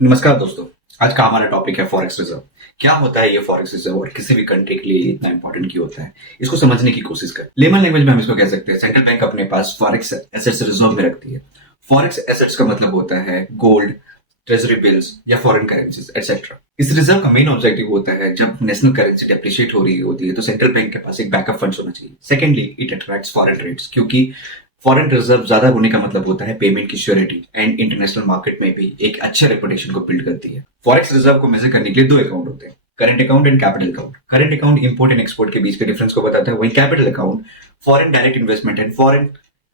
नमस्कार दोस्तों। आज का हमारा टॉपिक है फॉरेक्स रिजर्व। क्या होता है ये फॉरेक्स रिजर्व और किसी भी कंट्री के लिए इतना इंपॉर्टेंट क्यों होता है, इसको समझने की कोशिश कर। लेमन लैंग्वेज में हम इसको कह सकते हैं सेंट्रल बैंक अपने पास फॉरेक्स एसेट्स रिजर्व में रखती है। फॉरेक्स एसेट्स का मतलब होता है गोल्ड, ट्रेजरी बिल्स या फॉरेन करेंसीज एक्सेट्रा। इस रिजर्व का मेन ऑब्जेक्टिव होता है जब नेशनल करेंसी डेप्रिशिएट हो रही होती है तो सेंट्रल बैंक के पास एक बैकअप फंड होना चाहिए। Secondly, it attracts foreign trades, क्योंकि फॉरेन रिजर्व ज्यादा होने का मतलब होता है पेमेंट की श्योरिटी एंड इंटरनेशनल मार्केट में भी एक अच्छे रेपुटेशन को बिल्ड करती है। फॉरेक्स रिजर्व को मेजर करने के लिए दो अकाउंट होते हैं, current account and capital account. Current account import and export के बीच के डिफरेंस को बताता है, वहीं capital account foreign direct investment and foreign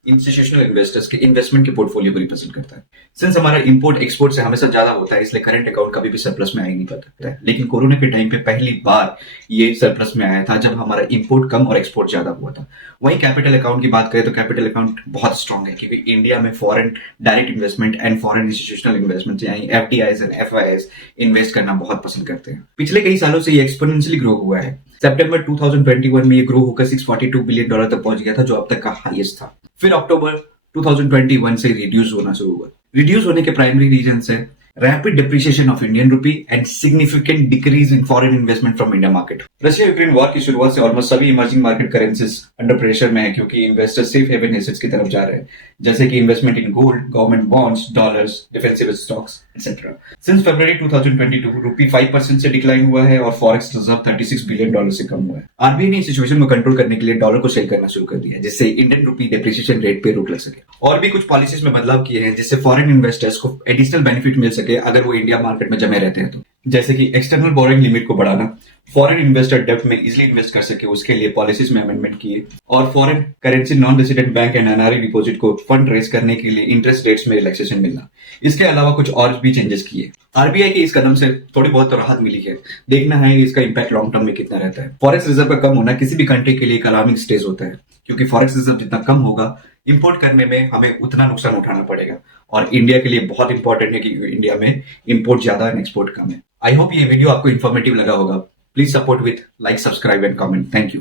institutional investors के इन्वेस्टमेंट के पोर्टफोलियो को रिप्रेजेंट करता है। सिंस हमारा इंपोर्ट एक्सपोर्ट से हमेशा ज्यादा होता है, इसलिए करंट अकाउंट कभी भी सरप्लस में आ ही नहीं पाता है। लेकिन कोरोना के टाइम पे पहली बार ये सरप्लस में आया था जब हमारा इंपोर्ट कम और एक्सपोर्ट ज्यादा हुआ था। वहीं कैपिटल अकाउंट की बात करें तो कैपिटल अकाउंट बहुत स्ट्रांग है, क्योंकि इंडिया में foreign direct investment and foreign institutional investment यानी एफडीआईज एंड एफआईआईज इन्वेस्ट करना बहुत पसंद करते हैं। पिछले कई सालों से ये एक्सपोनेंशियली ग्रो हुआ है। सितंबर 2021 में ये ग्रो होकर $642 बिलियन तक पहुंच गया था, जो अब तक का हाईएस्ट था। फिर अक्टूबर 2021 से रिड्यूस होना शुरू हुआ। रिड्यूस होने के प्राइमरी रीजन है rapid depreciation of Indian rupee and significant decrease in foreign investment from India market. Russia Ukraine war की शुरुआत से ऑलमोस्ट सभी emerging market currencies under pressure में है, क्योंकि इन्वेस्टर्स सेफ हेवन एसेट्स की तरफ जा रहे हैं, जैसे कि investment in gold, government bonds, dollars, defensive stocks etcetera. Since February 2022 rupee 5% से डिक्लाइन हुआ है और फॉरेक्स रिजर्व $36 बिलियन से कम हुआ है। आरबीआई ने इस सिचुएशन को कंट्रोल करने के लिए डॉलर को सेल करना शुरू कर दिया, जिससे इंडियन रुपी डेप्रिसिएशन रेट पे रोक लग सके। और भी कुछ पॉलिसीज में बदलाव किए हैं जिससे फॉरेन इन्वेस्टर्स को एडिशनल बेनिफिट मिल सके अगर वो इंडिया मार्केट में जमे रहते हैं तो, जैसे कि एक्सटर्नल बोरिंग लिमिट को बढ़ाना, फॉरेन इन्वेस्टर डेब्ट में इजिली इन्वेस्ट कर सके उसके लिए पॉलिसीज में अमेंडमेंट किए, और foreign currency non resident bank and NRE deposit को फंड रेज करने के लिए इंटरेस्ट रेट्स में रिलैक्सेशन मिलना। इसके अलावा कुछ और भी चेंजेस किए। आरबीआई के इस कदम से थोड़ी बहुत तो राहत मिली है, देखना है इसका इंपैक्ट लॉन्ग टर्म में कितना रहता है। फॉरेक्स रिजर्व का कम होना किसी भी कंट्री के लिए एक अलार्मिंग स्टेज होता है, क्योंकि फॉरेक्स रिजर्व जितना कम होगा इंपोर्ट करने में हमें उतना नुकसान उठाना पड़ेगा, और इंडिया के लिए बहुत इंपॉर्टेंट है कि इंडिया में इंपोर्ट ज्यादा एंड एक्सपोर्ट कम है। आई होप ये वीडियो आपको इन्फॉर्मेटिव लगा होगा। Please support with like, subscribe and comment. Thank you.